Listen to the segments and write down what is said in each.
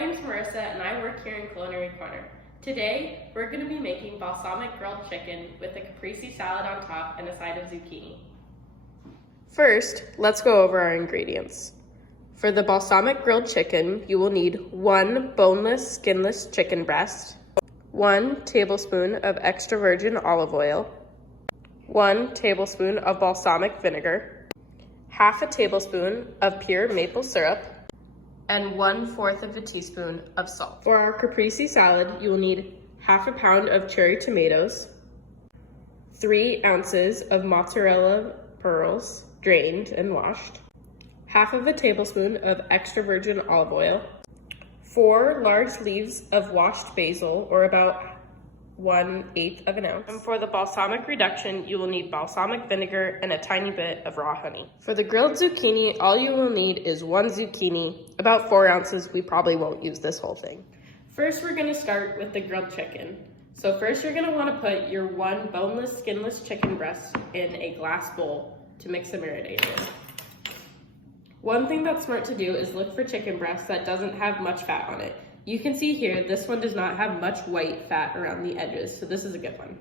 name's Marissa and I work here in Culinary Corner. Today, we're going to be making balsamic grilled chicken with a caprese salad on top and a side of zucchini. First, let's go over our ingredients. For the balsamic grilled chicken, you will need 1 boneless, skinless chicken breast, 1 tablespoon of extra virgin olive oil, 1 tablespoon of balsamic vinegar, half a tablespoon of pure maple syrup, and 1/4 of a teaspoon of salt. For our caprese salad, you will need half a pound of cherry tomatoes, 3 ounces of mozzarella pearls, drained and washed, half of a tablespoon of extra virgin olive oil, 4 large leaves of washed basil, or about 1/8 of an ounce. And for the balsamic reduction, you will need balsamic vinegar and a tiny bit of raw honey. For the grilled zucchini, all you will need is 1 zucchini, about 4 ounces. We probably won't use this whole thing. First, we're gonna start with the grilled chicken. So first, you're gonna wanna put your 1 boneless, skinless chicken breast in a glass bowl to mix the marinade in. One thing that's smart to do is look for chicken breast that doesn't have much fat on it. You can see here, this one does not have much white fat around the edges, so this is a good one.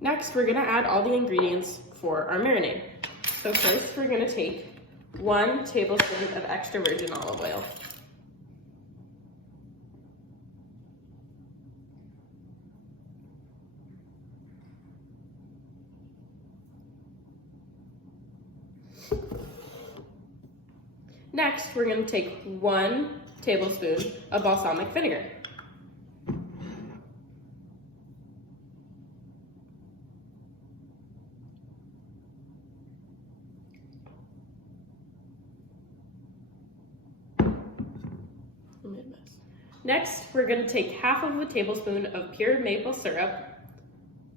Next, we're gonna add all the ingredients for our marinade. So first, we're gonna take 1 tablespoon of extra virgin olive oil. Next, we're gonna take 1 tablespoon of balsamic vinegar. Next, we're gonna take half of a tablespoon of pure maple syrup.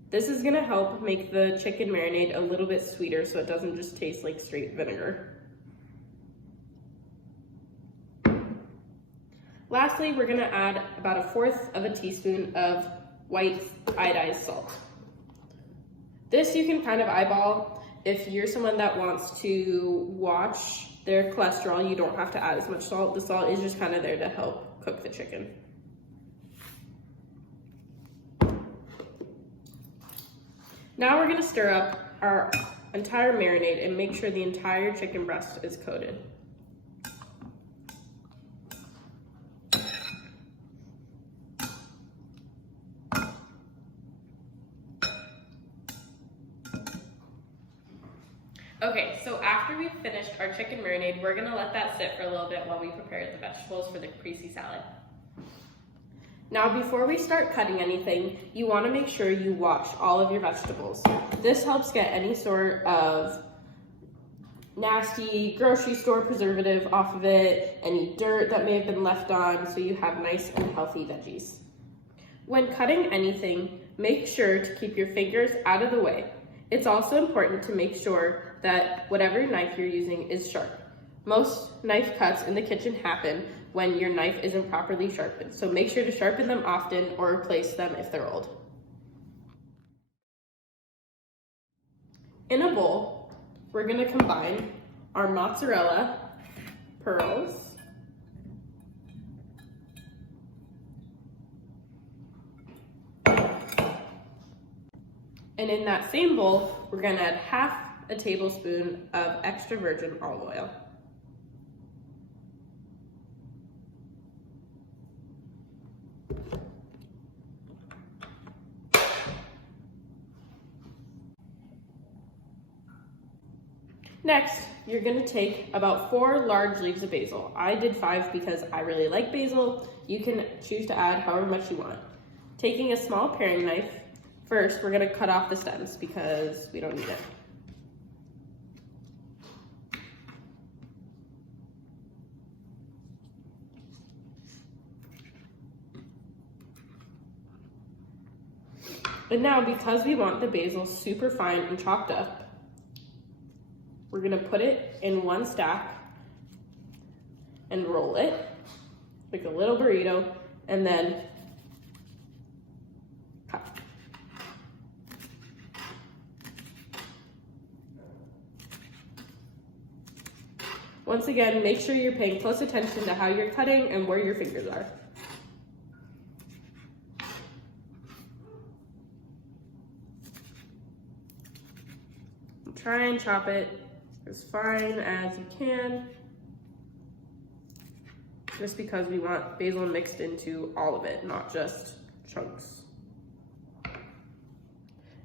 This is gonna help make the chicken marinade a little bit sweeter so it doesn't just taste like straight vinegar. Lastly, we're gonna add about 1/4 of a teaspoon of white iodized salt. This you can kind of eyeball. If you're someone that wants to watch their cholesterol, you don't have to add as much salt. The salt is just kind of there to help cook the chicken. Now we're gonna stir up our entire marinade and make sure the entire chicken breast is coated. Okay, so after we've finished our chicken marinade, we're gonna let that sit for a little bit while we prepare the vegetables for the caprese salad. Now, before we start cutting anything, you wanna make sure you wash all of your vegetables. This helps get any sort of nasty grocery store preservative off of it, any dirt that may have been left on, so you have nice and healthy veggies. When cutting anything, make sure to keep your fingers out of the way. It's also important to make sure that whatever knife you're using is sharp. Most knife cuts in the kitchen happen when your knife isn't properly sharpened, so make sure to sharpen them often or replace them if they're old. In a bowl, we're gonna combine our mozzarella pearls, and in that same bowl, we're gonna add half a tablespoon of extra virgin olive oil. Next, you're gonna take about 4 large leaves of basil. I did 5 because I really like basil. You can choose to add however much you want. Taking a small paring knife, first we're gonna cut off the stems because we don't need it. And now, because we want the basil super fine and chopped up, we're gonna put it in 1 stack and roll it like a little burrito, and then cut. Once again, make sure you're paying close attention to how you're cutting and where your fingers are. Try and chop it as fine as you can, just because we want basil mixed into all of it, not just chunks.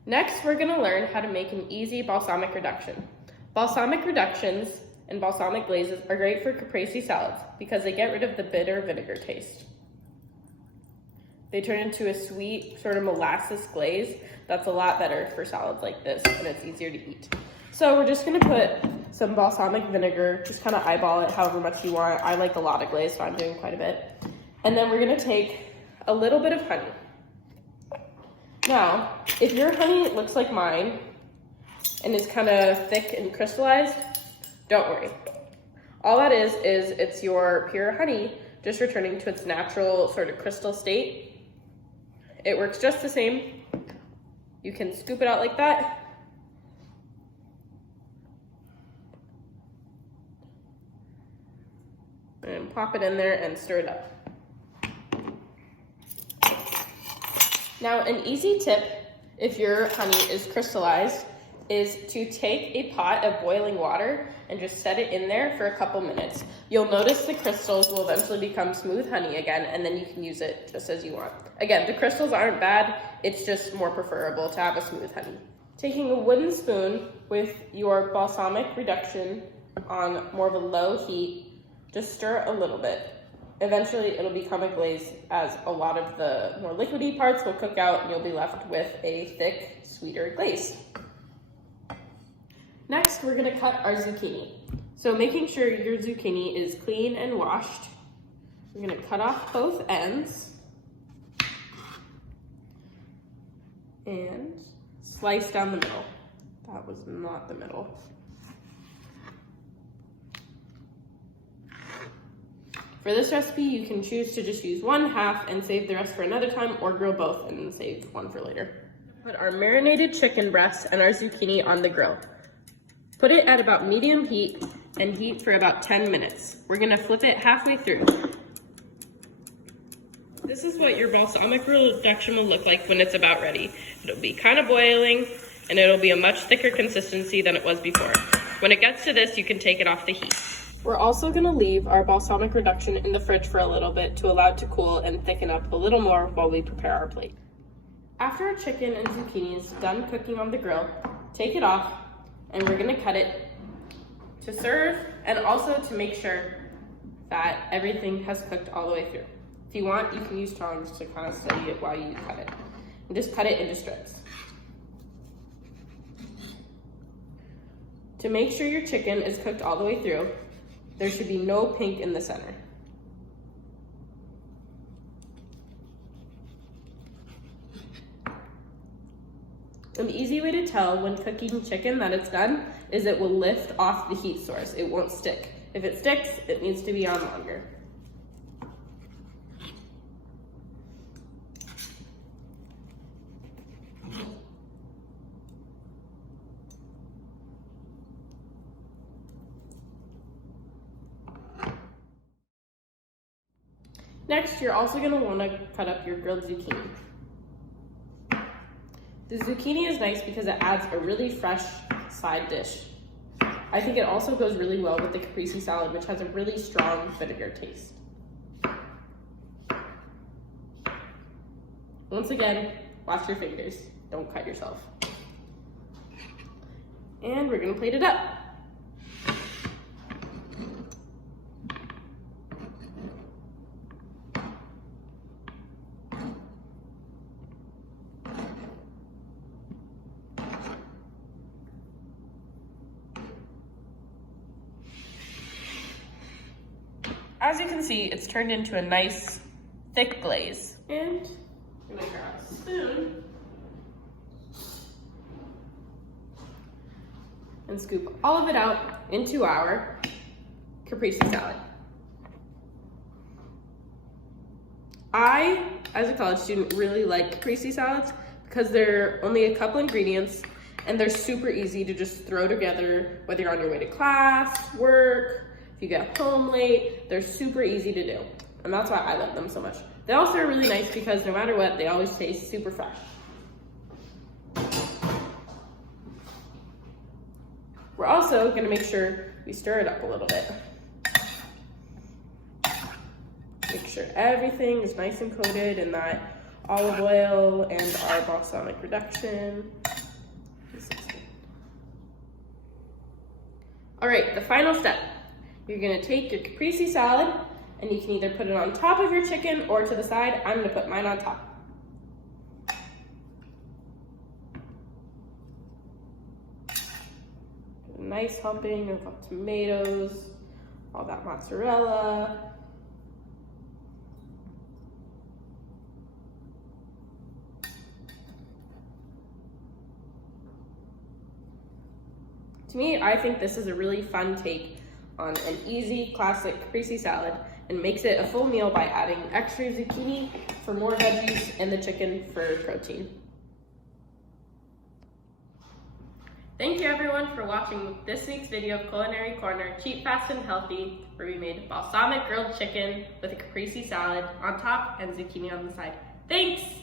Next, we're gonna learn how to make an easy balsamic reduction. Balsamic reductions and balsamic glazes are great for caprese salads because they get rid of the bitter vinegar taste. They turn into a sweet sort of molasses glaze that's a lot better for salads like this, and it's easier to eat. So we're just gonna put some balsamic vinegar, just kind of eyeball it however much you want. I like a lot of glaze, so I'm doing quite a bit. And then we're gonna take a little bit of honey. Now, if your honey looks like mine and is kind of thick and crystallized, don't worry. All that is it's your pure honey just returning to its natural sort of crystal state. It works just the same. You can scoop it out like that. And pop it in there and stir it up. Now, an easy tip, if your honey is crystallized, is to take a pot of boiling water and just set it in there for a couple minutes. You'll notice the crystals will eventually become smooth honey again, and then you can use it just as you want. Again, the crystals aren't bad, it's just more preferable to have a smooth honey. Taking a wooden spoon with your balsamic reduction on more of a low heat, just stir a little bit. Eventually, it'll become a glaze as a lot of the more liquidy parts will cook out and you'll be left with a thick, sweeter glaze. Next, we're gonna cut our zucchini. So making sure your zucchini is clean and washed, we're gonna cut off both ends and slice down the middle. That was not the middle. For this recipe, you can choose to just use one half and save the rest for another time, or grill both and save one for later. Put our marinated chicken breast and our zucchini on the grill. Put it at about medium heat and heat for about 10 minutes. We're gonna flip it halfway through. This is what your balsamic reduction will look like when it's about ready. It'll be kind of boiling and it'll be a much thicker consistency than it was before. When it gets to this, you can take it off the heat. We're also gonna leave our balsamic reduction in the fridge for a little bit to allow it to cool and thicken up a little more while we prepare our plate. After our chicken and zucchini is done cooking on the grill, take it off and we're gonna cut it to serve and also to make sure that everything has cooked all the way through. If you want, you can use tongs to kind of steady it while you cut it. And just cut it into strips. To make sure your chicken is cooked all the way through, there should be no pink in the center. An easy way to tell when cooking chicken that it's done is it will lift off the heat source. It won't stick. If it sticks, it needs to be on longer. Next, you're also gonna wanna cut up your grilled zucchini. The zucchini is nice because it adds a really fresh side dish. I think it also goes really well with the caprese salad, which has a really strong vinegar taste. Once again, watch your fingers. Don't cut yourself. And we're gonna plate it up. As you can see, it's turned into a nice, thick glaze. And I'm gonna grab a spoon and scoop all of it out into our caprese salad. I, as a college student, really like caprese salads because they're only a couple ingredients and they're super easy to just throw together, whether you're on your way to class, work, if if you get home late, they're super easy to do. And that's why I love them so much. They also are really nice because no matter what, they always taste super fresh. We're also gonna make sure we stir it up a little bit. Make sure everything is nice and coated in that olive oil and our balsamic reduction. All right, the final step. You're gonna take your caprese salad and you can either put it on top of your chicken or to the side. I'm gonna put mine on top. A nice helping of tomatoes, all that mozzarella. To me, I think this is a really fun take on an easy, classic caprese salad and makes it a full meal by adding extra zucchini for more veggies and the chicken for protein. Thank you everyone for watching this week's video of Culinary Corner, Cheap, Fast, and Healthy, where we made balsamic grilled chicken with a caprese salad on top and zucchini on the side. Thanks!